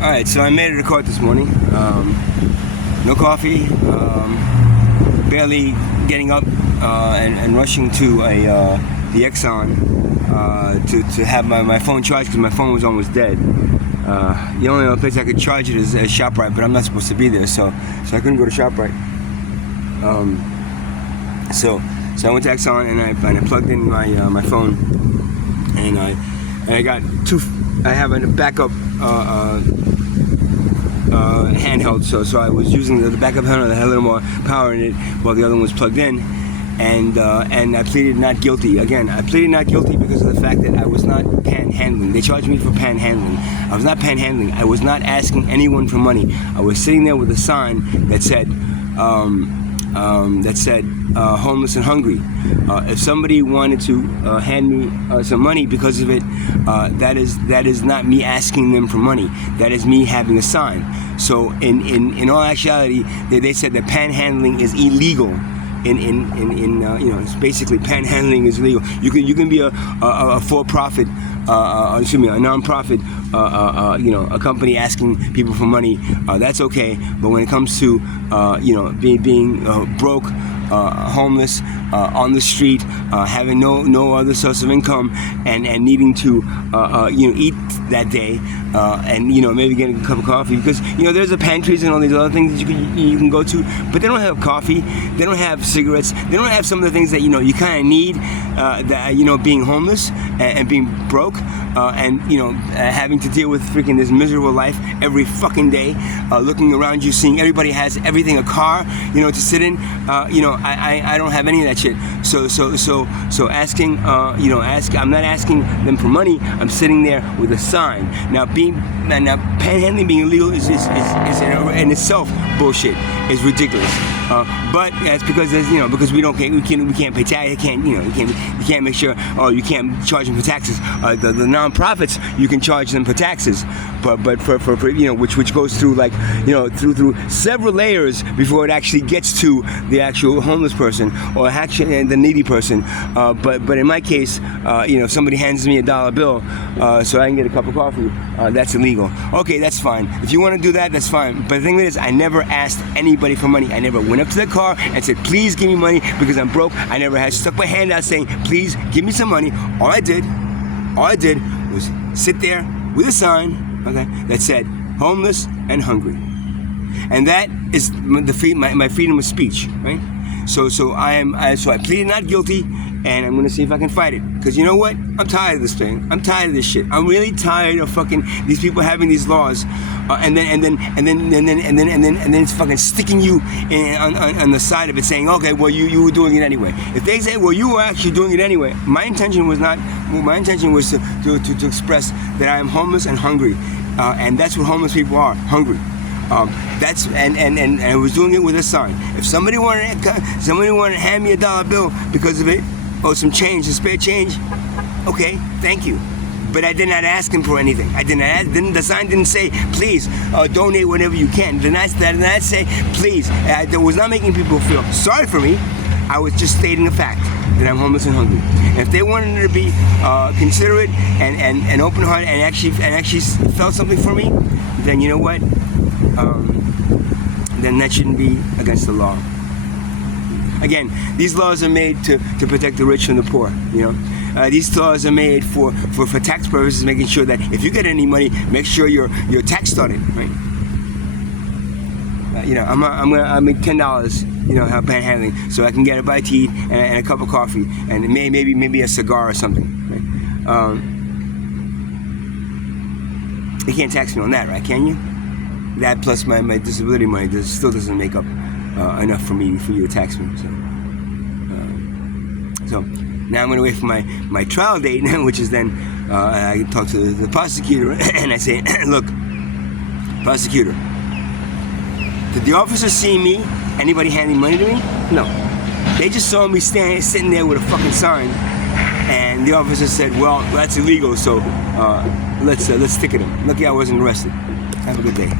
Alright, so I made it to court this morning. No coffee, barely getting up and rushing to the Exxon to have my phone charged because my phone was almost dead. The only other place I could charge it is at ShopRite, but I'm not supposed to be there, so I couldn't go to ShopRite. So I went to Exxon and I plugged in my phone, and I got I have a backup handheld, so I was using the backup handheld that had a little more power in it while the other one was plugged in, and I pleaded not guilty. Again, I pleaded not guilty because of the fact that I was not panhandling. They charged me for panhandling. I was not panhandling. I was not asking anyone for money. I was sitting there with a sign that said homeless and hungry. If somebody wanted to hand me some money because of it, that is not me asking them for money. That is me having a sign. So in all actuality, they said that panhandling is illegal. It's basically panhandling is illegal. You can be a for-profit, a non-profit, a company asking people for money. That's okay. But when it comes to being broke, homeless, on the street, having no other source of income, and needing to eat that day, and maybe getting a cup of coffee, because there's the pantries and all these other things that you can go to, but they don't have coffee, they don't have cigarettes, they don't have some of the things that you kind of need, that being homeless and being broke, and having to deal with freaking this miserable life every fucking day, looking around you, seeing everybody has everything, a car to sit in. I don't have any of that shit. So asking, I'm not asking them for money. I'm sitting there with a sign. Now panhandling being illegal is in itself bullshit. It's ridiculous. But that's because because we can't pay tax. You can't make sure. Oh, you can't charge them for taxes. The non-profits, you can charge them for taxes. But for which goes through through several layers before it actually gets to the actual homeless person or actually the needy person. But in my case, if somebody hands me $1 bill so I can get a cup of coffee, that's illegal. Okay, that's fine. If you want to do that, that's fine. But the thing is, I never asked anybody for money. I never went up to the car and said, please give me money because I'm broke. I never had stuck my hand out saying, please give me some money. All I did was sit there with a sign, okay, that said homeless and hungry, and that is my freedom of speech, right? So I pleaded not guilty, and I'm gonna see if I can fight it, because you know what? I'm tired of this thing. I'm tired of this shit. I'm really tired of fucking these people having these laws, and then it's fucking sticking you on the side of it, saying, okay, well you were doing it anyway. If they say, well, you were actually doing it anyway, my intention was to express that I am homeless and hungry, and that's what homeless people are, hungry. And I was doing it with a sign. If somebody wanted to hand me $1 bill because of it, or some change, some spare change, okay, thank you. But I did not ask him for anything. The sign didn't say, please donate whenever you can. Did not say, please. I was not making people feel sorry for me. I was just stating the fact that I'm homeless and hungry. And if they wanted to be considerate and open-hearted and actually felt something for me, then you know what? Then that shouldn't be against the law. Again, these laws are made to protect the rich from the poor. These laws are made for tax purposes, making sure that if you get any money, make sure you're taxed on it, right? I make $10, help panhandling, so I can get a bite to eat and a cup of coffee and maybe a cigar or something. Right? You can't tax me on that, right? Can you? That plus my disability money still doesn't make up enough for you to tax me. So now I'm going to wait for my trial date, which is then I talk to the prosecutor and I say, look, prosecutor, did the officer see me? Anybody handing money to me? No. They just saw me sitting there with a fucking sign, and the officer said, well, that's illegal, so let's ticket him. Lucky I wasn't arrested. Have a good day.